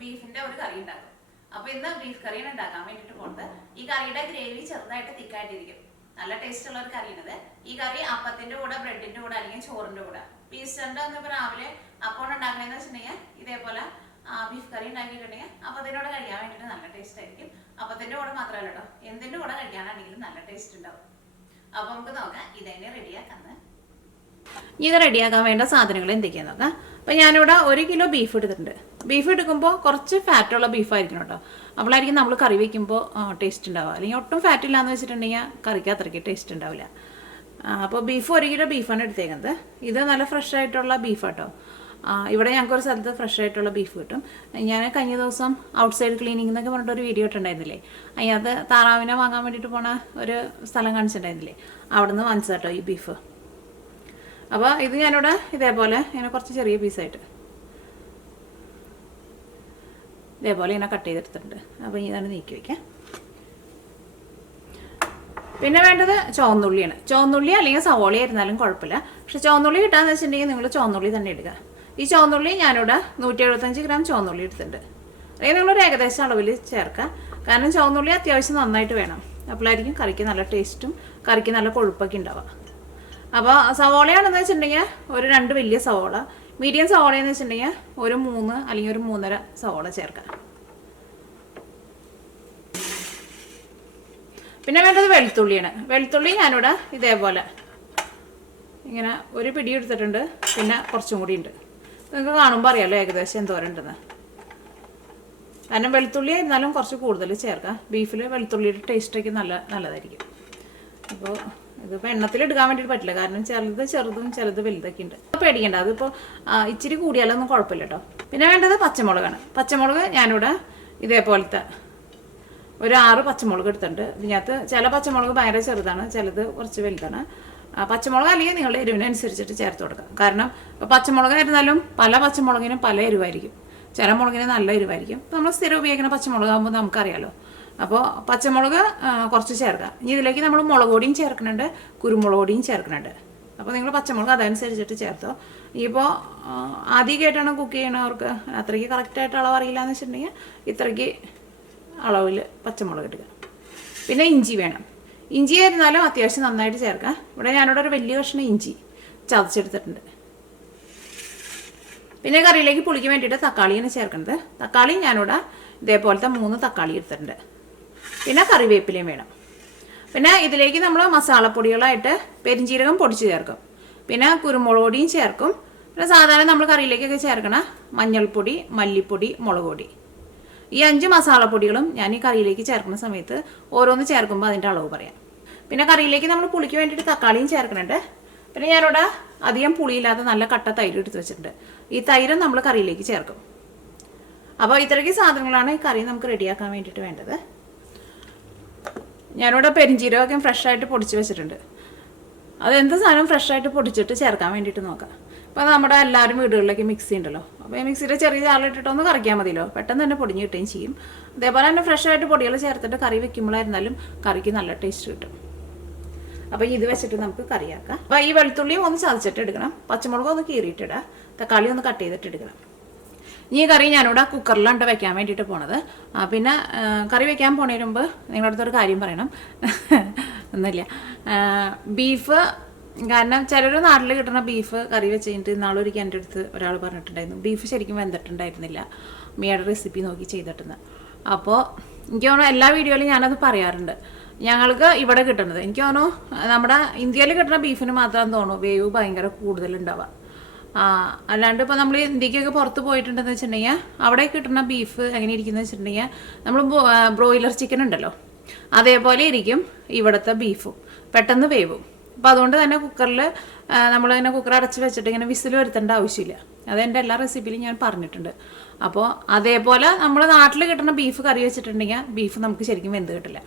ബീഫിന്റെ ഒരു കറി ഉണ്ടാക്കും. അപ്പോൾ ഇന്ന് ബീഫ് കറിയാണ് ഉണ്ടാക്കാൻ വേണ്ടിയിട്ട് പോകുന്നത്. ഈ കറിയുടെ ഗ്രേവി ചെറുതായിട്ട് തിക്കായിട്ടിരിക്കും. നല്ല ടേസ്റ്റ് ഉള്ള ഒരു കറിയാണിത്. ഈ കറി അപ്പത്തിന്റെ കൂടെ, ബ്രെഡിന്റെ കൂടെ അല്ലെങ്കിൽ ചോറിന്റെ കൂടെ. ഈസ്റ്ററിന്റെ ഒന്നും ഇപ്പോൾ രാവിലെ അപ്പം ഉണ്ടാക്കണമെന്ന് വെച്ചിട്ടുണ്ടെങ്കിൽ ഇതേപോലെ ബീഫ് കറി ഉണ്ടാക്കിയിട്ടുണ്ടെങ്കിൽ അപ്പത്തിനോട് കഴിക്കാൻ വേണ്ടിയിട്ട് നല്ല ടേസ്റ്റ് ആയിരിക്കും. അപ്പത്തിന്റെ കൂടെ മാത്രമല്ല കേട്ടോ, എന്തിന്റെ കൂടെ കഴിക്കാനാണെങ്കിലും നല്ല ടേസ്റ്റ് ഉണ്ടാവും. അപ്പോൾ നമുക്ക് നോക്കാം ഇതെങ്ങനെ റെഡിയാക്കാന്ന്. ഇത് റെഡിയാക്കാൻ വേണ്ട സാധനങ്ങൾ എന്തൊക്കെയാന്ന് നോക്കാം. അപ്പോൾ ഞാനിവിടെ 1 കിലോ ബീഫ് എടുത്തിട്ടുണ്ട്. ബീഫ് എടുക്കുമ്പോൾ കുറച്ച് ഫാറ്റുള്ള ബീഫായിരിക്കണം കേട്ടോ. അപ്പോഴായിരിക്കും നമ്മൾ കറി വയ്ക്കുമ്പോൾ ടേസ്റ്റ് ഉണ്ടാവുക. അല്ലെങ്കിൽ ഒട്ടും ഫാറ്റ് ഇല്ലാന്ന് വെച്ചിട്ടുണ്ടെങ്കിൽ കറിക്ക് അത്രയ്ക്ക് ടേസ്റ്റ് ഉണ്ടാവില്ല. അപ്പോൾ ബീഫ് 1 കിലോ ബീഫാണ് എടുത്തേക്കുന്നത്. ഇത് നല്ല ഫ്രഷ് ആയിട്ടുള്ള ബീഫ് കേട്ടോ. ഇവിടെ ഞങ്ങൾക്കൊരു സ്ഥലത്ത് ഫ്രഷ് ആയിട്ടുള്ള ബീഫ് കിട്ടും. ഞാൻ കഴിഞ്ഞ ദിവസം ഔട്ട് സൈഡ് ക്ലീനിങ് എന്നൊക്കെ പറഞ്ഞിട്ടൊരു വീഡിയോ ഇട്ടുണ്ടായിരുന്നില്ലേ, അതിനകത്ത് താറാവിനെ വാങ്ങാൻ വേണ്ടിയിട്ട് പോണ ഒരു സ്ഥലം കാണിച്ചിട്ടുണ്ടായിരുന്നില്ലേ, അവിടെ നിന്ന് വാങ്ങിച്ചത് കേട്ടോ ഈ ബീഫ്. അപ്പോൾ ഇത് ഞാനിവിടെ ഇതേപോലെ ഇങ്ങനെ കുറച്ച് ചെറിയ പീസായിട്ട് ഇതേപോലെ ഇങ്ങനെ കട്ട് ചെയ്തെടുത്തിട്ടുണ്ട്. അപ്പോൾ ഇതാണ് നീക്കി വയ്ക്കാം. പിന്നെ വേണ്ടത് ചുവന്നുള്ളിയാണ്. ചുവന്നുള്ളി അല്ലെങ്കിൽ സവോള ആയിരുന്നാലും കുഴപ്പമില്ല. പക്ഷെ ചുവന്നുള്ളി കിട്ടാന്ന് വെച്ചിട്ടുണ്ടെങ്കിൽ നിങ്ങൾ ചുവന്നുള്ളി തന്നെ എടുക്കുക. ഈ ചുവന്നുള്ളി ഞാനിവിടെ 175 ഗ്രാം ചുവന്നുള്ളി എടുത്തിട്ടുണ്ട്. അല്ലെങ്കിൽ നിങ്ങളൊരു ഏകദേശം അളവിൽ ചേർക്കുക. കാരണം ചുവന്നുള്ളി അത്യാവശ്യം നന്നായിട്ട് വേണം. അപ്പോഴായിരിക്കും കറിക്ക് നല്ല ടേസ്റ്റും കറിക്ക് നല്ല കൊഴുപ്പൊക്കെ ഉണ്ടാവുക. അപ്പോൾ സവോളയാണെന്ന് വെച്ചിട്ടുണ്ടെങ്കിൽ ഒരു 2 വലിയ സവോള, മീഡിയം സവോളയെന്ന് വെച്ചിട്ടുണ്ടെങ്കിൽ ഒരു 3 അല്ലെങ്കിൽ ഒരു 3.5 സവോള ചേർക്കാം. പിന്നെ വേണ്ടത് വെളുത്തുള്ളിയാണ്. വെളുത്തുള്ളി ഞാനിവിടെ ഇതേപോലെ ഇങ്ങനെ ഒരു പിടി എടുത്തിട്ടുണ്ട്. പിന്നെ കുറച്ചും കൂടി ഉണ്ട്. നിങ്ങൾക്ക് കാണുമ്പോൾ അറിയാമല്ലോ ഏകദേശം എന്തോരം ഉണ്ടെന്ന്. കാരണം വെളുത്തുള്ളി ആയിരുന്നാലും കുറച്ച് കൂടുതൽ ചേർക്കാം. ബീഫിൽ വെളുത്തുള്ളിയുടെ ടേസ്റ്റൊക്കെ നല്ലതായിരിക്കും. അപ്പോൾ ഇതിപ്പോൾ എണ്ണത്തിൽ എടുക്കാൻ വേണ്ടിയിട്ട് പറ്റില്ല. കാരണം ചിലത് ചെറുതും ചിലത് വലുതൊക്കെ ഉണ്ട്. പേടിക്കേണ്ട, അതിപ്പോൾ ഇച്ചിരി കൂടിയാലൊന്നും കുഴപ്പമില്ല കേട്ടോ. പിന്നെ വേണ്ടത് പച്ചമുളകാണ്. പച്ചമുളക് ഞാനിവിടെ ഇതേപോലത്തെ ഒരു 6 പച്ചമുളക് എടുത്തിട്ടുണ്ട്. ഇതിനകത്ത് ചില പച്ചമുളക് ഭയങ്കര ചെറുതാണ്, ചിലത് കുറച്ച് വലുതാണ്. പച്ചമുളക് അല്ലെങ്കിൽ നിങ്ങളുടെ എരിവിനനുസരിച്ചിട്ട് ചേർത്ത് കൊടുക്കുക. കാരണം പച്ചമുളക് ആയിരുന്നാലും പല പച്ചമുളകിനും പല എരിവായിരിക്കും. ചില മുളകിന് നല്ല എരിവായിരിക്കും. അപ്പോൾ നമ്മൾ സ്ഥിരം ഉപയോഗിക്കുന്ന പച്ചമുളകാകുമ്പോൾ നമുക്കറിയാലോ. അപ്പോൾ പച്ചമുളക് കുറച്ച് ചേർക്കുക. ഇനി ഇതിലേക്ക് നമ്മൾ മുളക് പൊടിയും ചേർക്കുന്നുണ്ട്, കുരുമുളക് പൊടിയും ചേർക്കുന്നുണ്ട്. അപ്പോൾ നിങ്ങൾ പച്ചമുളക് അതനുസരിച്ചിട്ട് ചേർത്തോ. ഇപ്പോൾ ആദ്യമായിട്ടാണ് കുക്ക് ചെയ്യണവർക്ക് അത്രയ്ക്ക് കറക്റ്റായിട്ട് അളവ് അറിയില്ല എന്ന് വെച്ചിട്ടുണ്ടെങ്കിൽ ഇത്രയ്ക്ക് അളവിൽ പച്ചമുളക് ഇടുക. പിന്നെ ഇഞ്ചി വേണം. ഇഞ്ചി ആയിരുന്നാലും അത്യാവശ്യം നന്നായിട്ട് ചേർക്കാം. ഇവിടെ ഞാനിവിടെ ഒരു വലിയ കഷ്ണം ഇഞ്ചി ചതച്ചെടുത്തിട്ടുണ്ട്. പിന്നെ കറിയിലേക്ക് പുളിക്ക് വേണ്ടിയിട്ട് തക്കാളിയാണ് ചേർക്കുന്നത്. തക്കാളി ഞാനിവിടെ ഇതേപോലത്തെ 3 തക്കാളി എടുത്തിട്ടുണ്ട്. പിന്നെ കറിവേപ്പിലയും വേണം. പിന്നെ ഇതിലേക്ക് നമ്മൾ മസാലപ്പൊടികളായിട്ട് പെരിഞ്ജീരകം പൊടിച്ച് ചേർക്കും. പിന്നെ കുരുമുളക് പൊടിയും ചേർക്കും. പിന്നെ സാധാരണ നമ്മൾ കറിയിലേക്കൊക്കെ ചേർക്കണ മഞ്ഞൾപ്പൊടി, മല്ലിപ്പൊടി, മുളക് പൊടി, ഈ 5 മസാലപ്പൊടികളും ഞാൻ ഈ കറിയിലേക്ക് ചേർക്കുന്ന സമയത്ത് ഓരോന്ന് ചേർക്കുമ്പോൾ അതിൻ്റെ അളവ് പറയാം. പിന്നെ കറിയിലേക്ക് നമ്മൾ പുളിക്ക് വേണ്ടിയിട്ട് തക്കാളിയും ചേർക്കുന്നുണ്ട്. പിന്നെ ഞാനിവിടെ അധികം പുളിയില്ലാത്ത നല്ല കട്ട തൈര് എടുത്ത് വെച്ചിട്ടുണ്ട്. ഈ തൈരും നമ്മൾ കറിയിലേക്ക് ചേർക്കും. അപ്പോൾ ഇത്രയ്ക്ക് സാധനങ്ങളാണ് ഈ കറി നമുക്ക് റെഡിയാക്കാൻ വേണ്ടിയിട്ട് വേണ്ടത്. ഞാനിവിടെ പെരിഞ്ജീരകമൊക്കെ ഫ്രഷായിട്ട് പൊടിച്ച് വെച്ചിട്ടുണ്ട്. അതെന്ത് സാധനം ഫ്രഷായിട്ട് പൊടിച്ചിട്ട് ചേർക്കാൻ വേണ്ടിയിട്ട് നോക്കാം. അപ്പോൾ നമ്മുടെ എല്ലാവരും വീടുകളിലേക്ക് മിക്സി ഉണ്ടല്ലോ. അപ്പോൾ ഈ മിക്സിയുടെ ചെറിയ ചാറിലിട്ടിട്ടൊന്ന് കറിക്കാൻ മതിയല്ലോ, പെട്ടെന്ന് തന്നെ പൊടിഞ്ഞ് കിട്ടുകയും ചെയ്യും. അതേപോലെ തന്നെ ഫ്രഷായിട്ട് പൊടികൾ ചേർത്തിട്ട് കറി വെക്കുമ്പോഴായിരുന്നാലും കറിക്ക് നല്ല ടേസ്റ്റ് കിട്ടും. അപ്പോൾ ഇത് വെച്ചിട്ട് നമുക്ക് കറിയാക്കാം. അപ്പോൾ ഈ വെളുത്തുള്ളിയും ഒന്ന് ചതച്ചിട്ട് എടുക്കണം, പച്ചമുളകും ഒന്ന് കീറിയിട്ടിടുക, തക്കാളി ഒന്ന് കട്ട് ചെയ്തിട്ട് എടുക്കണം. ഈ കറി ഞാനിവിടെ കുക്കറിലാണ് വെക്കാൻ വേണ്ടിയിട്ട് പോണത്. പിന്നെ കറി വെക്കാൻ പോണതിന് മുമ്പ് നിങ്ങളുടെ അടുത്തൊരു കാര്യം പറയണം. ഒന്നുമില്ല, ബീഫ് കാരണം ചിലർ നാട്ടിൽ കിട്ടുന്ന ബീഫ് കറി വെച്ച് കഴിഞ്ഞിട്ട് നാളൊരിക്കൽ എൻ്റെ അടുത്ത് ഒരാൾ പറഞ്ഞിട്ടുണ്ടായിരുന്നു ബീഫ് ശരിക്കും വെന്തിട്ടുണ്ടായിരുന്നില്ല, മിയുടെ റെസിപ്പി നോക്കി ചെയ്തിട്ടെന്ന്. അപ്പോൾ എനിക്ക് തോന്നുന്നു എല്ലാ വീഡിയോയിലും ഞാനത് പറയാറുണ്ട്. ഞങ്ങൾക്ക് ഇവിടെ കിട്ടുന്നത് എനിക്ക് തോന്നുന്നു നമ്മുടെ ഇന്ത്യയിൽ കിട്ടുന്ന ബീഫിന് മാത്രം തോന്നുന്നു വേവ് ഭയങ്കര കൂടുതലുണ്ടാവുക. അല്ലാണ്ട് ഇപ്പോൾ നമ്മൾ ഇന്ത്യക്കൊക്കെ പുറത്ത് പോയിട്ടുണ്ടെന്ന് വെച്ചിട്ടുണ്ടെങ്കിൽ അവിടെ കിട്ടുന്ന ബീഫ് എങ്ങനെ ഇരിക്കുന്നത് വെച്ചിട്ടുണ്ടെങ്കിൽ നമ്മൾ ബ്രോയിലർ ചിക്കൻ ഉണ്ടല്ലോ അതേപോലെ ഇരിക്കും ഇവിടുത്തെ ബീഫും, പെട്ടെന്ന് വേവും. അപ്പോൾ അതുകൊണ്ട് തന്നെ കുക്കറിൽ നമ്മളിങ്ങനെ കുക്കർ അടച്ച് വെച്ചിട്ട് ഇങ്ങനെ വിസിൽ വരുത്തേണ്ട ആവശ്യമില്ല. അതെൻ്റെ എല്ലാ റെസിപ്പിയിലും ഞാൻ പറഞ്ഞിട്ടുണ്ട്. അപ്പോൾ അതേപോലെ നമ്മൾ നാട്ടിൽ കിട്ടുന്ന ബീഫ് കറി വെച്ചിട്ടുണ്ടെങ്കിൽ ബീഫ് നമുക്ക് ശരിക്കും വെന്ത് കിട്ടില്ല.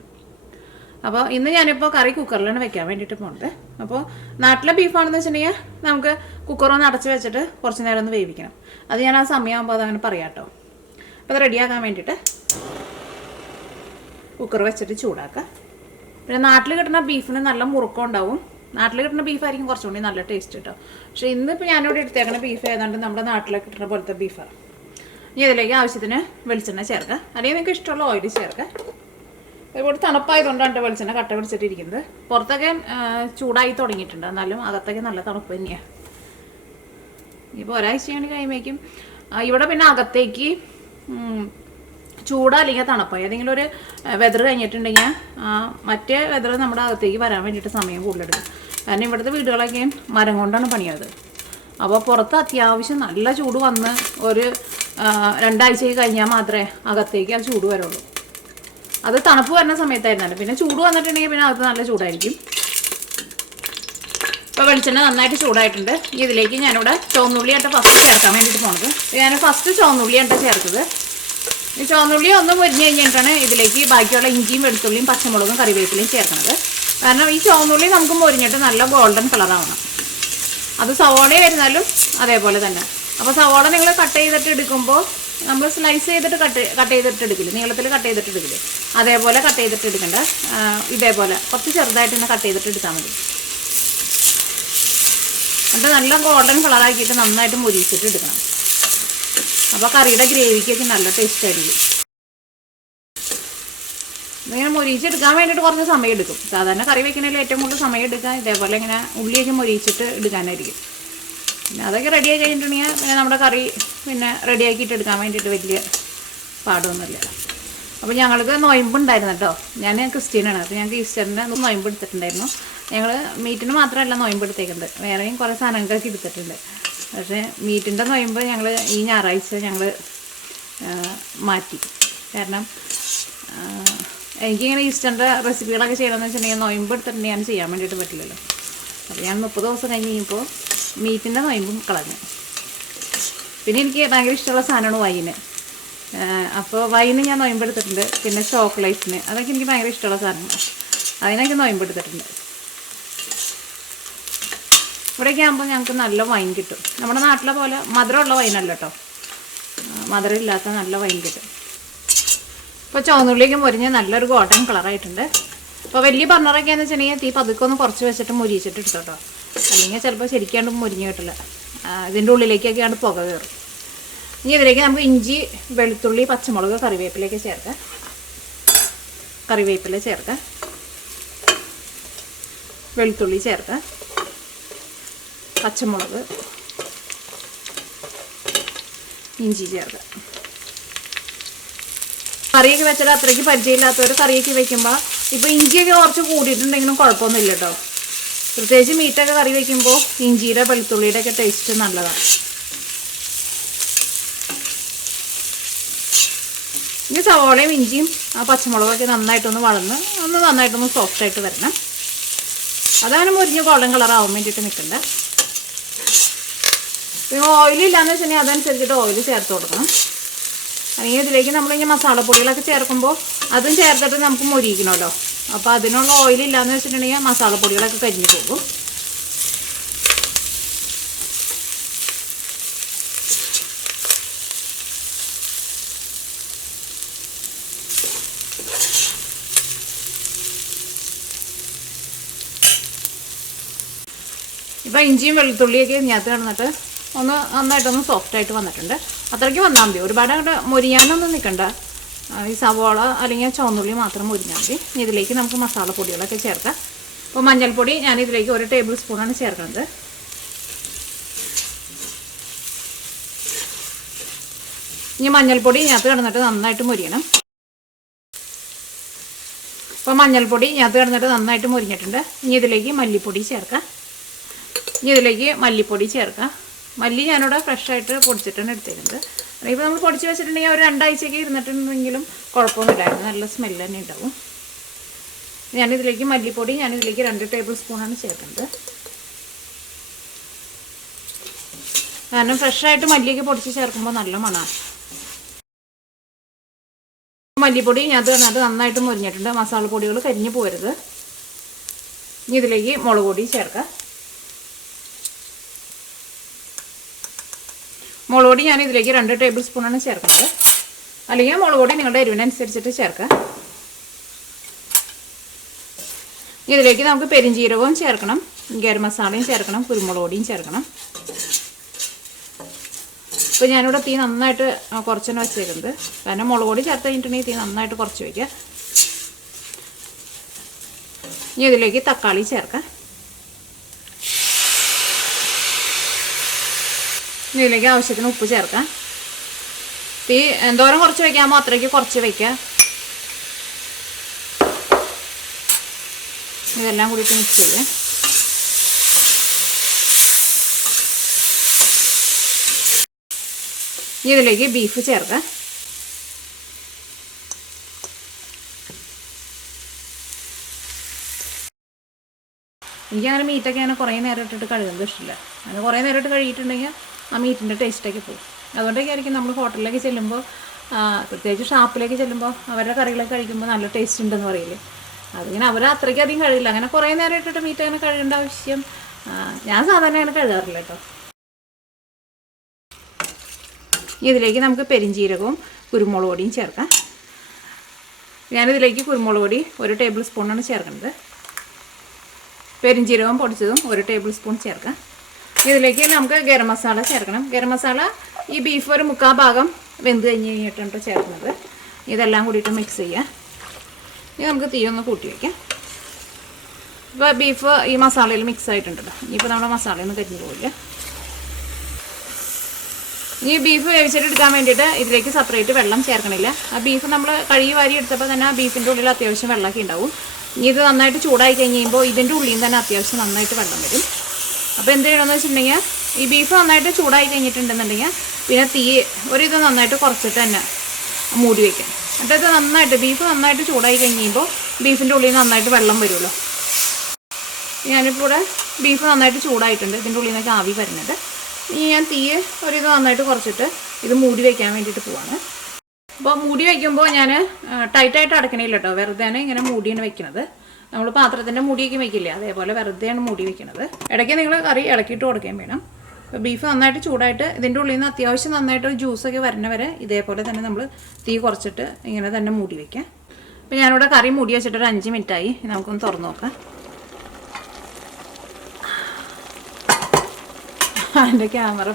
അപ്പോൾ ഇന്ന് ഞാനിപ്പോൾ കറി കുക്കറിലാണ് വെക്കാൻ വേണ്ടിയിട്ട് പോകുന്നത്. അപ്പോൾ നാട്ടിലെ ബീഫാണെന്ന് വെച്ചിട്ടുണ്ടെങ്കിൽ നമുക്ക് കുക്കറൊന്ന് അടച്ച് വെച്ചിട്ട് കുറച്ച് നേരം ഒന്ന് വേവിക്കണം. അത് ഞാൻ ആ സമയമാകുമ്പോൾ അതങ്ങനെ പറയാം കേട്ടോ. അപ്പോൾ അത് റെഡിയാക്കാൻ വേണ്ടിയിട്ട് കുക്കർ വെച്ചിട്ട് ചൂടാക്കാം. പിന്നെ നാട്ടിൽ കിട്ടുന്ന ബീഫിന് നല്ല മുറുക്കം ഉണ്ടാവും. നാട്ടിൽ കിട്ടുന്ന ബീഫായിരിക്കും കുറച്ചുകൂടി നല്ല ടേസ്റ്റ് കേട്ടോ. പക്ഷേ ഇന്നിപ്പോൾ ഞാനിവിടെ എടുത്തേക്കുന്ന ബീഫ് ഏതാണ്ട് നമ്മുടെ നാട്ടിലൊക്കെ കിട്ടുന്ന പോലത്തെ ബീഫാണ്. ഇനി ഇതിലേക്ക് ആവശ്യത്തിന് വെളിച്ചെണ്ണ ചേർക്കുക. അല്ലെങ്കിൽ നിങ്ങൾക്ക് ഇഷ്ടമുള്ള ഓയിൽ ചേർക്കുക. ഇവിടെ തണുപ്പായതുകൊണ്ടാണ് വെളിച്ചെണ്ണ കട്ട പിടിച്ചിട്ടിരിക്കുന്നത്. പുറത്തൊക്കെ ചൂടായി തുടങ്ങിയിട്ടുണ്ട്, എന്നാലും അകത്തൊക്കെ നല്ല തണുപ്പ് തന്നെയാണ്. ഇപ്പോൾ ഒരാഴ്ചയാണ് കഴിയുമ്പോഴേക്കും ഇവിടെ പിന്നെ അകത്തേക്ക് ചൂടാ അല്ലെങ്കിൽ തണുപ്പായി ഏതെങ്കിലും ഒരു വെതർ കഴിഞ്ഞിട്ടുണ്ടെങ്കിൽ മറ്റേ വെതർ നമ്മുടെ അകത്തേക്ക് വരാൻ വേണ്ടിയിട്ട് സമയം കൂടുതലെടുക്കും. കാരണം ഇവിടുത്തെ വീടുകളൊക്കെ മരം കൊണ്ടാണ് പണിയത്. അപ്പോൾ പുറത്ത് അത്യാവശ്യം നല്ല ചൂട് വന്ന് ഒരു 2 ആഴ്ചയ്ക്ക് കഴിഞ്ഞാൽ മാത്രമേ അകത്തേക്ക് ആ ചൂട് വരുള്ളൂ. അത് തണുപ്പ് വരുന്ന സമയത്തായിരുന്നല്ലോ. പിന്നെ ചൂട് വന്നിട്ടുണ്ടെങ്കിൽ പിന്നെ അകത്ത് നല്ല ചൂടായിരിക്കും. ഇപ്പോൾ വെളിച്ചെണ്ണ നന്നായിട്ട് ചൂടായിട്ടുണ്ട്. ഇതിലേക്ക് ഞാനിവിടെ ചുവന്നുള്ളിയായിട്ട് ഫസ്റ്റ് ചേർക്കാൻ വേണ്ടിയിട്ട് പോണത്. ഞാൻ ഫസ്റ്റ് ചുവന്നുള്ളിയായിട്ട് ചേർത്തത്. ഈ ചുവന്നുള്ളി ഒന്ന് മുരിഞ്ഞ് കഴിഞ്ഞിട്ടാണ് ഇതിലേക്ക് ബാക്കിയുള്ള ഇഞ്ചിയും വെളുത്തുള്ളിയും പച്ചമുളകും കറിവേപ്പിലയും ചേർക്കുന്നത്. കാരണം ഈ ചുവന്നുള്ളി നമുക്ക് മുരിഞ്ഞിട്ട് നല്ല ഗോൾഡൻ കളറാവണം. അത് സവോള വരുന്നാലും അതേപോലെ തന്നെ. അപ്പോൾ സവോള നിങ്ങൾ കട്ട് ചെയ്തിട്ട് എടുക്കുമ്പോൾ നമ്മൾ സ്ലൈസ് ചെയ്തിട്ട് കട്ട് ചെയ്തിട്ട് എടുക്കില്ല, നീളത്തിൽ കട്ട് ചെയ്തിട്ട് എടുക്കില്ല, അതേപോലെ കട്ട് ചെയ്തിട്ട് എടുക്കണ്ട. ഇതേപോലെ കുറച്ച് ചെറുതായിട്ട് തന്നെ കട്ട് ചെയ്തിട്ട് എടുത്താൽ മതി. എന്നിട്ട് നല്ല ഗോൾഡൻ കളറാക്കിയിട്ട് നന്നായിട്ട് മുരിച്ചിട്ട് എടുക്കണം. അപ്പോൾ കറിയുടെ ഗ്രേവിക്കൊക്കെ നല്ല ടേസ്റ്റ് ആയിരിക്കും. ഇങ്ങനെ മൊരിച്ചെടുക്കാൻ വേണ്ടിയിട്ട് കുറച്ച് സമയം എടുക്കും. സാധാരണ കറി വെക്കുന്നതിൽ ഏറ്റവും കൂടുതൽ സമയം എടുക്കാൻ ഇതേപോലെ ഇങ്ങനെ ഉള്ളിയൊക്കെ മൊരിച്ചിട്ട് എടുക്കാനായിരിക്കും. പിന്നെ അതൊക്കെ റെഡിയായി കഴിഞ്ഞിട്ടുണ്ടെങ്കിൽ പിന്നെ നമ്മുടെ കറി പിന്നെ റെഡിയാക്കിയിട്ട് എടുക്കാൻ വേണ്ടിയിട്ട് വലിയ പാടൊന്നുമില്ല. അപ്പോൾ ഞങ്ങൾക്ക് നൊയമ്പുണ്ടായിരുന്നു കേട്ടോ. ഞാൻ ക്രിസ്ത്യനാണ്. അപ്പോൾ ഞങ്ങൾക്ക് ഈസ്റ്ററിൻ്റെ നൊയമ്പ് എടുത്തിട്ടുണ്ടായിരുന്നു. ഞങ്ങൾ മീറ്റിന് മാത്രമല്ല നൊയമ്പ് എടുത്തേക്കുന്നത്, വേറെയും കുറേ സാധനങ്ങളൊക്കെ എടുത്തിട്ടുണ്ട്. പക്ഷേ മീറ്റിൻ്റെ നൊയമ്പ് ഞങ്ങൾ ഈ ഞായറാഴ്ച ഞങ്ങൾ മാറ്റി. കാരണം എനിക്കിങ്ങനെ ഈസ്റ്ററിൻ്റെ റെസിപ്പികളൊക്കെ ചെയ്യണമെന്ന് വെച്ചിട്ടുണ്ടെങ്കിൽ നൊയമ്പ് എടുത്തിട്ടുണ്ടെങ്കിൽ ഞാൻ ചെയ്യാൻ വേണ്ടിയിട്ട് പറ്റില്ലല്ലോ. അപ്പോൾ ഞാൻ 30 ദിവസം കഴിഞ്ഞ് കഴിഞ്ഞപ്പോൾ മീറ്റിൻ്റെ നൊയമ്പും കളഞ്ഞു. പിന്നെ എനിക്ക് ഭയങ്കര ഇഷ്ടമുള്ള സാധനമാണ് വൈന്. അപ്പോൾ വൈന് ഞാൻ നൊയമ്പെടുത്തിട്ടുണ്ട്. പിന്നെ ചോക്ലേറ്റ്സിന് അതൊക്കെ എനിക്ക് ഭയങ്കര ഇഷ്ടമുള്ള സാധനമാണ്. അതിനൊക്കെ നൊയമ്പെടുത്തിട്ടുണ്ട്. ഇവിടെയൊക്കെ ആകുമ്പോൾ ഞങ്ങൾക്ക് നല്ല വൈൻ കിട്ടും. നമ്മുടെ നാട്ടിലെ പോലെ മധുരമുള്ള വൈനല്ല കേട്ടോ, മധുരമില്ലാത്ത നല്ല വൈൻ കിട്ടും. ഇപ്പോൾ ചുവന്നുള്ളിലേക്ക് മുരിഞ്ഞ് നല്ലൊരു ഗോൾഡൻ കളറായിട്ടുണ്ട്. അപ്പോൾ വലിയ ബർണറൊക്കെ എന്ന് വെച്ചിട്ടുണ്ടെങ്കിൽ തീ പതുക്കെ ഒന്ന് കുറച്ച് വെച്ചിട്ട് മുരിച്ചിട്ട് എടുത്തോട്ടോ, അല്ലെങ്കിൽ ചിലപ്പോൾ ശരിക്കാണ്ട് മുരിഞ്ഞ് കിട്ടില്ല. ഇതിൻ്റെ ഉള്ളിലേക്കൊക്കെയാണ് പുക കയറും. ഇനി ഇതിലേക്ക് നമുക്ക് ഇഞ്ചി വെളുത്തുള്ളി പച്ചമുളക് കറിവേപ്പിലേക്ക് ചേർക്കാം. കറിവേപ്പില ചേർക്കാം, വെളുത്തുള്ളി ചേർക്കാം, പച്ചമുളക്, ഇഞ്ചി ചേർക്കാം. കറിയൊക്കെ വെച്ചാൽ അത്രയ്ക്ക് പരിചയമില്ലാത്തവർ കറിയൊക്കെ വെക്കുമ്പോൾ ഇപ്പോൾ ഇഞ്ചിയൊക്കെ കുറച്ച് കൂടിയിട്ടുണ്ടെങ്കിലും കുഴപ്പമൊന്നുമില്ല കേട്ടോ. പ്രത്യേകിച്ച് മീറ്റൊക്കെ കറി വയ്ക്കുമ്പോൾ ഇഞ്ചിയുടെ വെളുത്തുള്ളിയുടെ ഒക്കെ ടേസ്റ്റ് നല്ലതാണ്. ഇനി സവോളയും ഇഞ്ചിയും പച്ചമുളകൊക്കെ നന്നായിട്ടൊന്ന് വളർന്ന് നന്നായിട്ടൊന്ന് സോഫ്റ്റായിട്ട് വരണം. അതങ്ങനെ മുരിഞ്ഞ് ഗോൾഡൻ കളറാവാൻ വേണ്ടിയിട്ട് നിൽക്കണ്ട. പിന്നെ ഓയിലില്ലാന്ന് വെച്ചിട്ടുണ്ടെങ്കിൽ അതനുസരിച്ചിട്ട് ഓയിൽ ചേർത്ത് കൊടുക്കണം. അല്ലെങ്കിൽ ഇതിലേക്ക് നമ്മളിങ്ങനെ മസാലപ്പൊടികളൊക്കെ ചേർക്കുമ്പോൾ അതും ചേർത്തിട്ട് നമുക്ക് മൊരിക്കണമല്ലോ. അപ്പോൾ അതിനുള്ള ഓയിലില്ലാന്ന് വെച്ചിട്ടുണ്ടെങ്കിൽ മസാലപ്പൊടികളൊക്കെ കരിഞ്ഞു പോകും. ഇപ്പോൾ ഇഞ്ചിയും വെളുത്തുള്ളിയൊക്കെ ഇതിനകത്ത് കിടന്നിട്ട് നന്നായിട്ടൊന്ന് സോഫ്റ്റായിട്ട് വന്നിട്ടുണ്ട്. അത്രയ്ക്ക് വന്നാൽ മതി, ഒരുപാട് അങ്ങോട്ട് മൊരിയാനൊന്നും നിൽക്കണ്ട. ഈ സവോള അല്ലെങ്കിൽ ചുവന്നുള്ളി മാത്രം മൊരിഞ്ഞാൽ മതി. ഇതിലേക്ക് നമുക്ക് മസാലപ്പൊടികളൊക്കെ ചേർക്കാം. അപ്പോൾ മഞ്ഞൾപ്പൊടി ഞാനിതിലേക്ക് 1 ടേബിൾ സ്പൂണാണ് ചേർക്കുന്നത്. ഇനി മഞ്ഞൾപ്പൊടി ഇതിനകത്ത് കിടന്നിട്ട് നന്നായിട്ട് മൊരിയണം. അപ്പോൾ മഞ്ഞൾപ്പൊടി ഇതിനകത്ത് കിടന്നിട്ട് നന്നായിട്ട് മൊരിഞ്ഞിട്ടുണ്ട്. ഇനി ഇതിലേക്ക് മല്ലിപ്പൊടി ചേർക്കാം. ഇനി ഇതിലേക്ക് മല്ലിപ്പൊടി ചേർക്കാം. മല്ലി ഞാനിവിടെ ഫ്രഷായിട്ട് പൊടിച്ചിട്ടാണ് എടുത്തേക്കുന്നത്. ഇപ്പോൾ നമ്മൾ പൊടിച്ച് വെച്ചിട്ടുണ്ടെങ്കിൽ ഒരു 2 ആഴ്ചയൊക്കെ ഇരുന്നിട്ടുണ്ടെങ്കിലും കുഴപ്പമൊന്നുമില്ലായിരുന്നു, നല്ല സ്മെല്ല് തന്നെ ഉണ്ടാവും. ഞാനിതിലേക്ക് മല്ലിപ്പൊടി 2 ടേബിൾ സ്പൂണാണ് ചേർക്കുന്നത്. കാരണം ഫ്രഷായിട്ട് മല്ലിയൊക്കെ പൊടിച്ച് ചേർക്കുമ്പോൾ നല്ല മണമാണ്. മല്ലിപ്പൊടി അത് നന്നായിട്ട് മുരിഞ്ഞിട്ടുണ്ട്. മസാലപ്പൊടികൾ കരിഞ്ഞു പോരുത്. ഇനി ഇതിലേക്ക് മുളക് പൊടി ചേർക്കാം. മുളക് പൊടി ഞാനിതിലേക്ക് 2 ടേബിൾ സ്പൂണാണ് ചേർക്കുന്നത്. അല്ലെങ്കിൽ മുളക് പൊടി നിങ്ങളുടെ എരിവിനനുസരിച്ചിട്ട് ചേർക്കാം. ഇതിലേക്ക് നമുക്ക് പെരിഞ്ചീരകവും ചേർക്കണം, ഗരം മസാലയും ചേർക്കണം, കുരുമുളക് പൊടിയും ചേർക്കണം. ഇപ്പോൾ ഞാനിവിടെ തീ നന്നായിട്ട് കുറച്ചെന്നെ വെച്ചേക്കുന്നത്. കാരണം മുളക് പൊടി ചേർത്ത് കഴിഞ്ഞിട്ടുണ്ടെങ്കിൽ തീ നന്നായിട്ട് കുറച്ച് വയ്ക്കുക. ഇനി ഇതിലേക്ക് തക്കാളി ചേർക്കാം. ഇതിലേക്ക് ആവശ്യത്തിന് ഉപ്പ് ചേർക്കാം. തീ എന്തോരം കുറച്ച് വയ്ക്കാമോ അത്രയ്ക്ക് കുറച്ച് വയ്ക്കുക. ഇതെല്ലാം കൂടിയിട്ട് മിക്സ് ചെയ്യുക. ഇനി ഇതിലേക്ക് ബീഫ് ചേർക്കാം. എനിക്കങ്ങനെ മീറ്റൊക്കെ അങ്ങനെ കുറേ നേരം ഇട്ടിട്ട് കഴുകുന്നത് ഇഷ്ടമില്ല. അങ്ങനെ കുറേ നേരം ഇട്ട് കഴുകിയിട്ടുണ്ടെങ്കിൽ ആ മീറ്റിൻ്റെ ടേസ്റ്റൊക്കെ പോകും. അതുകൊണ്ടൊക്കെ ആയിരിക്കും നമ്മൾ ഹോട്ടലിലേക്ക് ചെല്ലുമ്പോൾ, പ്രത്യേകിച്ച് ഷാപ്പിലേക്ക് ചെല്ലുമ്പോൾ അവരുടെ കറികളൊക്കെ കഴിക്കുമ്പോൾ നല്ല ടേസ്റ്റ് ഉണ്ടെന്ന് പറയില്ലേ. അതിങ്ങനെ അവർ അത്രയ്ക്ക് അധികം കഴിയില്ല. അങ്ങനെ കുറേ നേരം ഇട്ടിട്ട് മീറ്റ് അങ്ങനെ കഴുകേണ്ട ആവശ്യം ഞാൻ സാധാരണ അങ്ങനെ കഴുകാറില്ല കേട്ടോ. ഇതിലേക്ക് നമുക്ക് പെരിഞ്ചീരകവും കുരുമുളക് പൊടിയും ചേർക്കാം. ഞാനിതിലേക്ക് കുരുമുളക് പൊടി 1 ടേബിൾ സ്പൂണാണ് ചേർക്കുന്നത്. പെരിഞ്ചീരകം പൊടിച്ചതും 1 ടേബിൾ സ്പൂൺ ചേർക്കാം. ഇതിലേക്ക് നമുക്ക് ഗരം മസാല ചേർക്കണം. ഗരം മസാല ഈ ബീഫ് ഒരു 3/4 ഭാഗം വെന്ത് കഴിഞ്ഞിട്ടാണ് ചേർക്കുന്നത്. ഇതെല്ലാം കൂടിയിട്ട് മിക്സ് ചെയ്യാം. ഇനി നമുക്ക് തീ ഒന്ന് കൂട്ടി വയ്ക്കാം. ഇപ്പോൾ ബീഫ് ഈ മസാലയിൽ മിക്സ് ആയിട്ടുണ്ടല്ലോ. ഇനിയിപ്പോൾ നമ്മുടെ മസാലയൊന്നും കരിഞ്ഞു പോവില്ല. ഈ ബീഫ് വേവിച്ചിട്ടെടുക്കാൻ വേണ്ടിയിട്ട് ഇതിലേക്ക് സെപ്പറേറ്റ് വെള്ളം ചേർക്കണില്ല. ആ ബീഫ് നമ്മൾ കഴുകി വാരി എടുത്തപ്പോൾ തന്നെ ആ ബീഫിൻ്റെ ഉള്ളിൽ അത്യാവശ്യം വെള്ളമൊക്കെ ഉണ്ടാവും. ഇനി ഇത് നന്നായിട്ട് ചൂടായി കഴിഞ്ഞ് കഴിയുമ്പോൾ ഇതിൻ്റെ ഉള്ളിൽ നിന്ന് തന്നെ അത്യാവശ്യം നന്നായിട്ട് വെള്ളം വരും. അപ്പോൾ എന്ത് ചെയ്യണമെന്ന് വെച്ചിട്ടുണ്ടെങ്കിൽ ഈ ബീഫ് നന്നായിട്ട് ചൂടായി കഴിഞ്ഞിട്ടുണ്ടെന്നുണ്ടെങ്കിൽ പിന്നെ തീ ഒരിത് നന്നായിട്ട് കുറച്ചിട്ട് തന്നെ മൂടി വയ്ക്കാം. എന്നിട്ട് നന്നായിട്ട് ബീഫ് നന്നായിട്ട് ചൂടായി കഴിയുമ്പോൾ ബീഫിൻ്റെ ഉള്ളിൽ നന്നായിട്ട് വെള്ളം വരുമല്ലോ. ഞാനിപ്പോൾ ഇവിടെ ബീഫ് നന്നായിട്ട് ചൂടായിട്ടുണ്ട്. ഇതിൻ്റെ ഉള്ളിൽ നിന്നൊക്കെ ആവി വരുന്നുണ്ട്. ഇനി ഞാൻ തീ ഒരിത് നന്നായിട്ട് കുറച്ചിട്ട് ഇത് മൂടി വയ്ക്കാൻ വേണ്ടിയിട്ട് പോവാണ്. അപ്പോൾ മൂടി വയ്ക്കുമ്പോൾ ഞാൻ ടൈറ്റായിട്ട് അടക്കണില്ല കേട്ടോ. വെറുതെയാണ് ഇങ്ങനെ മൂടിയാണ് വെക്കുന്നത്. നമ്മൾ പാത്രത്തിൻ്റെ മൂടിയൊക്കെ വയ്ക്കില്ലേ, അതേപോലെ വെറുതെയാണ് മൂടി വയ്ക്കുന്നത്. ഇടയ്ക്ക് നിങ്ങൾ കറി ഇളക്കിയിട്ട് കൊടുക്കുകയും വേണം. അപ്പോൾ ബീഫ് നന്നായിട്ട് ചൂടായിട്ട് ഇതിൻ്റെ ഉള്ളിൽ നിന്ന് അത്യാവശ്യം നന്നായിട്ട് ജ്യൂസൊക്കെ വരുന്ന വരെ ഇതേപോലെ തന്നെ നമ്മൾ തീ കുറച്ചിട്ട് ഇങ്ങനെ തന്നെ മൂടി വയ്ക്കാം. അപ്പോൾ ഞാനിവിടെ കറി മൂടി വെച്ചിട്ട് ഒരു 5 മിനിറ്റായി. നമുക്കൊന്ന് തുറന്ന് നോക്കാം. എൻ്റെ ക്യാമറ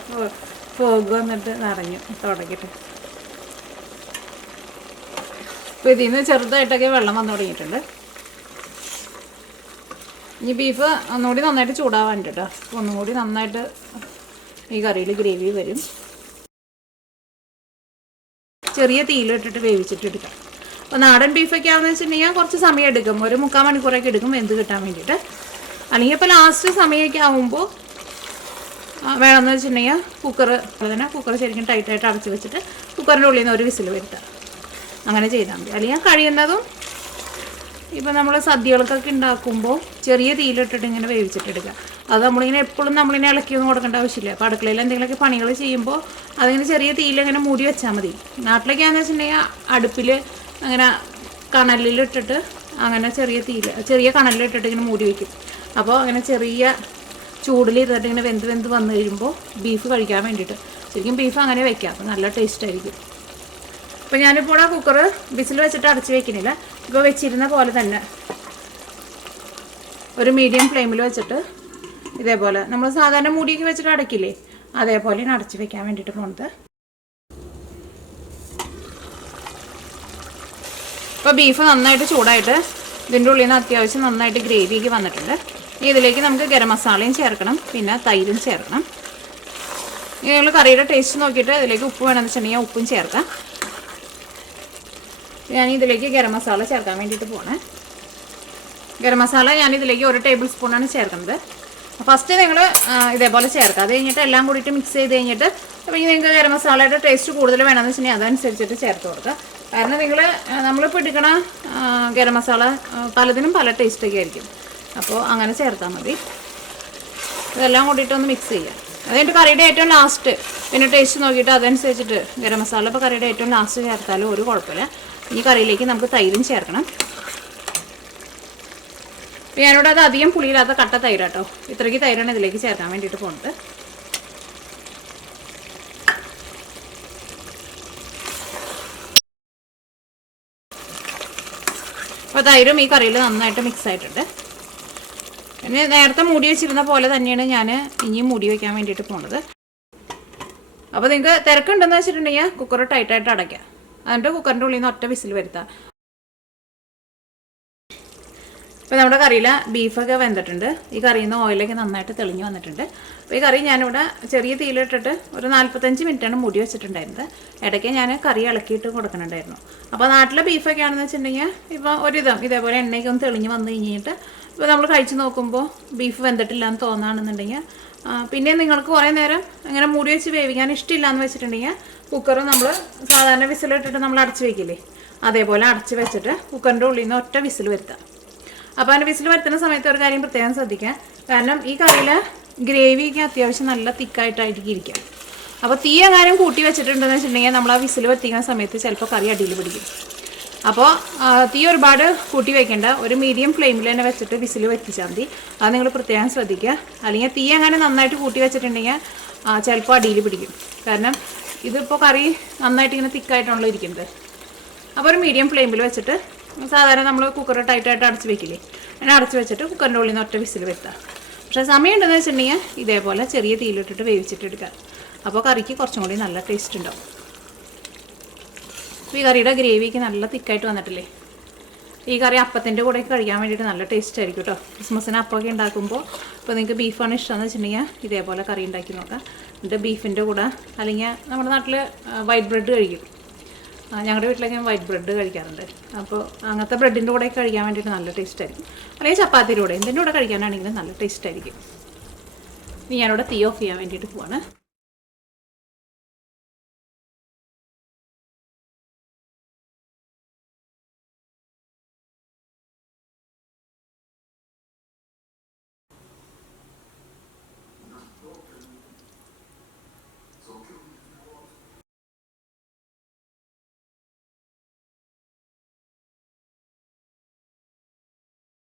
പോകുക എന്നിട്ട് നിറഞ്ഞു തുടങ്ങിയിട്ട്. അപ്പോൾ ഇതിൽ നിന്ന് ചെറുതായിട്ടൊക്കെ വെള്ളം വന്നു തുടങ്ങിയിട്ടുണ്ട്. ഇനി ബീഫ് ഒന്നുകൂടി നന്നായിട്ട് ചൂടാവാൻ കേട്ടോ. ഒന്നും കൂടി നന്നായിട്ട് ഈ കറിയിൽ ഗ്രേവി വരും. ചെറിയ തീയിലിട്ടിട്ട് വേവിച്ചിട്ടെടുക്കാം. അപ്പോൾ നാടൻ ബീഫൊക്കെ ആണെന്ന് വെച്ചിട്ടുണ്ടെങ്കിൽ കുറച്ച് സമയം എടുക്കും. ഒരു 3/4 മണിക്കൂറൊക്കെ എടുക്കും വെന്ത് കിട്ടാൻ വേണ്ടിയിട്ട്. അല്ലെങ്കിൽ ഇപ്പോൾ ലാസ്റ്റ് സമയമൊക്കെ ആകുമ്പോൾ വേണമെന്ന് വെച്ചിട്ടുണ്ടെങ്കിൽ കുക്കർ ശരിക്കും ടൈറ്റായിട്ട് അടച്ച് വെച്ചിട്ട് കുക്കറിൻ്റെ ഉള്ളിൽ നിന്ന് ഒരു വിസിൽ വരുത്താം. അങ്ങനെ ചെയ്താൽ മതി. അല്ലെങ്കിൽ കഴിയുന്നതും ഇപ്പോൾ നമ്മൾ സദ്യകൾക്കൊക്കെ ഉണ്ടാക്കുമ്പോൾ ചെറിയ തീയിലിട്ടിട്ട് ഇങ്ങനെ വേവിച്ചിട്ടെടുക്കുക. അത് നമ്മളിങ്ങനെ എപ്പോഴും നമ്മളിങ്ങനെ ഇളക്കിയൊന്നും കൊടുക്കേണ്ട ആവശ്യമില്ല. അപ്പോൾ അടുക്കളയിൽ എന്തെങ്കിലുമൊക്കെ പണികൾ ചെയ്യുമ്പോൾ അതിങ്ങനെ ചെറിയ തീയിൽ ഇങ്ങനെ മൂടി വെച്ചാൽ മതി. നാട്ടിലൊക്കെയാണെന്ന് വെച്ചിട്ടുണ്ടെങ്കിൽ അടുപ്പിൽ അങ്ങനെ കണലിലിട്ടിട്ട് അങ്ങനെ ചെറിയ കണലിലിട്ടിട്ട് ഇങ്ങനെ മൂടി വയ്ക്കും. അപ്പോൾ അങ്ങനെ ചെറിയ ചൂടിൽ ഇരുന്നിട്ട് ഇങ്ങനെ വെന്ത് വന്നു കഴിയുമ്പോൾ ബീഫ് കഴിക്കാൻ വേണ്ടിയിട്ട് ശരിക്കും ബീഫ് അങ്ങനെ വയ്ക്കാം. അപ്പോൾ നല്ല ടേസ്റ്റ് ആയിരിക്കും. അപ്പോൾ ഞാനിപ്പോൾ ആ കുക്കർ വിസിൽ വെച്ചിട്ട് അടച്ച് വയ്ക്കുന്നില്ല. ഇപ്പോൾ വെച്ചിരുന്ന പോലെ തന്നെ ഒരു മീഡിയം ഫ്ലെയിമിൽ വെച്ചിട്ട് ഇതേപോലെ നമ്മൾ സാധാരണ മൂടിയൊക്കെ വെച്ചിട്ട് അടയ്ക്കില്ലേ, അതേപോലെയാണ് അടച്ച് വെക്കാൻ വേണ്ടിയിട്ട് പോകുന്നത്. ഇപ്പോൾ ബീഫ് നന്നായിട്ട് ചൂടായിട്ട് ഇതിൻ്റെ ഉള്ളിൽ നിന്ന് അത്യാവശ്യം നന്നായിട്ട് ഗ്രേവിയൊക്കെ വന്നിട്ടുണ്ട്. ഇതിലേക്ക് നമുക്ക് ഗരം മസാലയും ചേർക്കണം, പിന്നെ തൈരും ചേർക്കണം. ഇനി നിങ്ങൾ കറിയുടെ ടേസ്റ്റ് നോക്കിയിട്ട് ഇതിലേക്ക് ഉപ്പ് വേണമെന്ന് വെച്ചിട്ടുണ്ടെങ്കിൽ ഉപ്പും ചേർക്കാം. ഞാൻ ഇതിലേക്ക് ഗരം മസാല ചേർക്കാൻ വേണ്ടിയിട്ട് പോകണേ. ഗരം മസാല ഞാനിതിലേക്ക് 1 ടേബിൾ സ്പൂണാണ് ചേർക്കുന്നത്. ഫസ്റ്റ് നിങ്ങൾ ഇതേപോലെ ചേർക്കുക. അത് കഴിഞ്ഞിട്ട് എല്ലാം കൂടിയിട്ട് മിക്സ് ചെയ്ത് കഴിഞ്ഞിട്ട് അപ്പോൾ നിങ്ങൾക്ക് ഗരം മസാലയുടെ ടേസ്റ്റ് കൂടുതൽ വേണമെന്ന് വെച്ചിട്ടുണ്ടെങ്കിൽ അതനുസരിച്ചിട്ട് ചേർത്ത് കൊടുക്കുക. കാരണം നമ്മളിപ്പോൾ എടുക്കണ ഗരം മസാല പലതിനും പല ടേസ്റ്റൊക്കെ ആയിരിക്കും. അപ്പോൾ അങ്ങനെ ചേർത്താൽ മതി. ഇതെല്ലാം കൂടിയിട്ടൊന്ന് മിക്സ് ചെയ്യുക. അതുകഴിഞ്ഞിട്ട് കറിയുടെ ഏറ്റവും ലാസ്റ്റ് പിന്നെ ടേസ്റ്റ് നോക്കിയിട്ട് അതനുസരിച്ചിട്ട് ഗരം മസാല ഇപ്പോൾ കറിയുടെ ഏറ്റവും ലാസ്റ്റ് ചേർത്താലും ഒരു കുഴപ്പമില്ല. ഈ കറിയിലേക്ക് നമുക്ക് തൈരും ചേർക്കണം. ഞാനിവിടെ അത് അധികം പുളിയില്ലാത്ത കട്ട തൈരാട്ടോ. ഇത്രയ്ക്ക് തൈരാണ് ഇതിലേക്ക് ചേർക്കാൻ വേണ്ടിയിട്ട് പോകുന്നത്. അപ്പോൾ തൈരും ഈ കറിയിൽ നന്നായിട്ട് മിക്സ് ആയിട്ടുണ്ട്. പിന്നെ നേരത്തെ മൂടി വെച്ചിരുന്ന പോലെ തന്നെയാണ് ഞാൻ ഇനിയും മൂടി വയ്ക്കാൻ വേണ്ടിയിട്ട് പോകുന്നത്. അപ്പോൾ നിങ്ങൾക്ക് തിരക്കുണ്ടെന്ന് വെച്ചിട്ടുണ്ടെങ്കിൽ കുക്കർ ടൈറ്റായിട്ട് അടയ്ക്കുക. എന്നിട്ട് കുക്കറിൻ്റെ ഉള്ളിൽ നിന്ന് ഒറ്റ വിസിൽ വരുത്തുക. ഇപ്പോൾ നമ്മുടെ കറിയിൽ ബീഫൊക്കെ വെന്തിട്ടുണ്ട്. ഈ കറിയിൽ നിന്ന് ഓയിലൊക്കെ നന്നായിട്ട് തെളിഞ്ഞ് വന്നിട്ടുണ്ട്. അപ്പോൾ ഈ കറി ഞാനിവിടെ ചെറിയ തീയിലിട്ടിട്ട് ഒരു 45 മിനിറ്റാണ് മൂടി വെച്ചിട്ടുണ്ടായിരുന്നത്. ഇടയ്ക്ക് ഞാൻ കറി ഇളക്കിയിട്ട് കൊടുക്കുന്നുണ്ടായിരുന്നു. അപ്പോൾ നാട്ടിലെ ബീഫൊക്കെ ആണെന്ന് വെച്ചിട്ടുണ്ടെങ്കിൽ ഇപ്പോൾ ഇതേപോലെ എണ്ണയൊക്കെ ഒന്ന് തെളിഞ്ഞ് വന്നു കഴിഞ്ഞിട്ട് ഇപ്പോൾ നമ്മൾ കഴിച്ച് നോക്കുമ്പോൾ ബീഫ് വെന്തിട്ടില്ല എന്ന് തോന്നുകയാണെന്നുണ്ടെങ്കിൽ പിന്നെ നിങ്ങൾക്ക് കുറേ നേരം ഇങ്ങനെ മൂടി വെച്ച് വേവിക്കാൻ ഇഷ്ടമില്ല എന്ന് വെച്ചിട്ടുണ്ടെങ്കിൽ കുക്കർ നമ്മൾ സാധാരണ വിസിലിട്ടിട്ട് നമ്മൾ അടച്ച് വയ്ക്കില്ലേ, അതേപോലെ അടച്ച് വെച്ചിട്ട് കുക്കറിൻ്റെ ഉള്ളിൽ നിന്ന് ഒറ്റ വിസിൽ വരുത്താം. അപ്പോൾ അതിന് വിസിൽ വരുത്തുന്ന സമയത്ത് ഒരു കാര്യം പ്രത്യേകം ശ്രദ്ധിക്കുക. കാരണം ഈ കറിയിൽ ഗ്രേവിയൊക്കെ അത്യാവശ്യം നല്ല തിക്കായിട്ടായിരിക്കും ഇരിക്കുക. അപ്പോൾ തീ എങ്ങാനും കൂട്ടി വെച്ചിട്ടുണ്ടെന്ന് വെച്ചിട്ടുണ്ടെങ്കിൽ നമ്മൾ ആ വിസിൽ വരുത്തിക്കുന്ന സമയത്ത് ചിലപ്പോൾ കറി അടിയിൽ പിടിക്കും. അപ്പോൾ തീ ഒരുപാട് കൂട്ടി വയ്ക്കേണ്ട, ഒരു മീഡിയം ഫ്ലെയിമിൽ തന്നെ വെച്ചിട്ട് വിസിൽ വറ്റിച്ചാൽ മതി. അത് നിങ്ങൾ പ്രത്യേകം ശ്രദ്ധിക്കുക. അല്ലെങ്കിൽ തീ എങ്ങാനും നന്നായിട്ട് കൂട്ടി വെച്ചിട്ടുണ്ടെങ്കിൽ ചിലപ്പോൾ അടിയിൽ പിടിക്കും. കാരണം ഇതിപ്പോൾ കറി നന്നായിട്ട് ഇങ്ങനെ തിക്കായിട്ടാണല്ലോ ഇരിക്കുന്നത്. അപ്പോൾ ഒരു മീഡിയം ഫ്ലെയിമിൽ വെച്ചിട്ട് സാധാരണ നമ്മൾ കുക്കർ ടൈറ്റായിട്ട് അടച്ച് വെക്കില്ലേ, അങ്ങനെ അടച്ച് വെച്ചിട്ട് കുക്കറിൻ്റെ ഉള്ളിൽ നിന്ന് ഒറ്റ വിസിൽ വരുത്താം. പക്ഷേ സമയം ഉണ്ടെന്ന് വെച്ചിട്ടുണ്ടെങ്കിൽ ഇതേപോലെ ചെറിയ തീയിലിട്ടിട്ട് വേവിച്ചിട്ട് എടുക്കാം. അപ്പോൾ കറിക്ക് കുറച്ചും കൂടി നല്ല ടേസ്റ്റ് ഉണ്ടാവും. ഈ കറിയുടെ ഗ്രേവിക്ക് നല്ല തിക്കായിട്ട് വന്നിട്ടില്ലേ. ഈ കറി അപ്പത്തിൻ്റെ കൂടെ കഴിക്കാൻ വേണ്ടിയിട്ട് നല്ല ടേസ്റ്റ് ആയിരിക്കും കേട്ടോ. ക്രിസ്മസിന് അപ്പമൊക്കെ ഉണ്ടാക്കുമ്പോൾ ഇപ്പോൾ നിങ്ങൾക്ക് ബീഫാണ് ഇഷ്ടമെന്ന് വെച്ചിട്ടുണ്ടെങ്കിൽ ഇതേപോലെ കറി ഉണ്ടാക്കി നോക്കാം. എന്നിട്ട് ബീഫിൻ്റെ കൂടെ അല്ലെങ്കിൽ നമ്മുടെ നാട്ടിൽ വൈറ്റ് ബ്രെഡ് കഴിക്കും. ഞങ്ങളുടെ വീട്ടിലൊക്കെ ഞാൻ വൈറ്റ് ബ്രെഡ് കഴിക്കാറുണ്ട്. അപ്പോൾ അങ്ങനത്തെ ബ്രെഡിൻ്റെ കൂടെ കഴിക്കാൻ വേണ്ടിയിട്ട് നല്ല ടേസ്റ്റ് ആയിരിക്കും. അല്ലെങ്കിൽ ചപ്പാത്തിയുടെ കൂടെ എന്തിൻ്റെ കൂടെ കഴിക്കാനാണെങ്കിലും നല്ല ടേസ്റ്റ് ആയിരിക്കും. ഇനി ഞാനിവിടെ തീ ഓഫ് ചെയ്യാൻ വേണ്ടിയിട്ട് പോവാണ്.